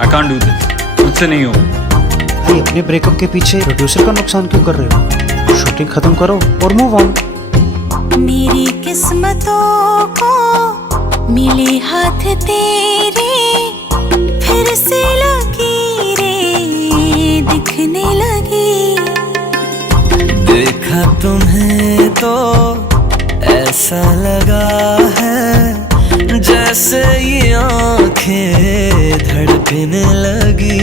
I can't do this, मुझसे नहीं हो। भाई अपने ब्रेकअप के पीछे प्रोड्यूसर का नुकसान क्यों कर रहे हो? शूटिंग खत्म करो और मूव ऑन। मेरी किस्मतों को मिले हाथ तेरे, फिर से लकीरें दिखने लगी। देखा तुम्हें तो ऐसा लगा है जैसे ये आंखें धड़कने लगी।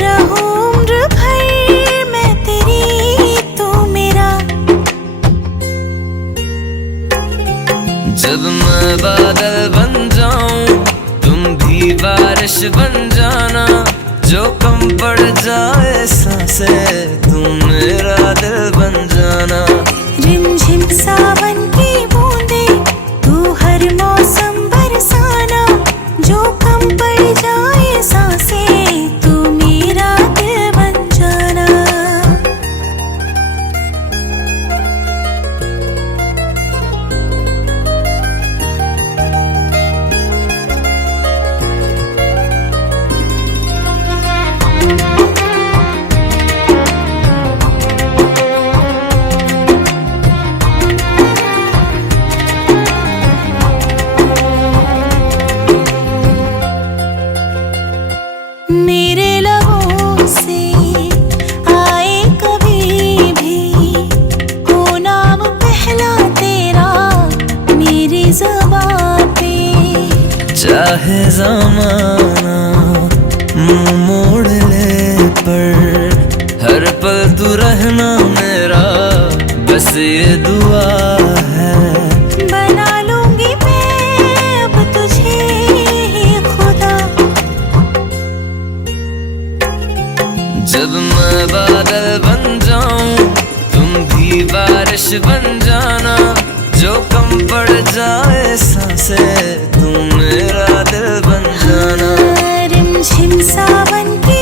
रहूं उम्र भर मैं तेरी, तू मेरा। जब मैं बादल बन जाऊं तुम भी बारिश बन जाना, जो कम पड़ जाए सांसें तुम मेरा दिल बन जाना। रिमझिम सावन की बूंदे तू हर मौसम बरसाना, जो कम पड़ जाए सांसें तू मेरा दिल बन जाना। मेरे लबों से आए कभी भी हो नाम पहला तेरा मेरी ज़बां पे। चाहे ज़माना मुंह मोड़ ले पर हर पल तू रहना मेरा, बस ये दुआ है। बना लूंगी मैं अब तुझे ही खुदा। जब मैं बादल बन जाऊं तुम भी बारिश बन जाना, जो कम पड़ जाए सांसें तुम मेरा दिल बन जाना। रिमझिम सावन की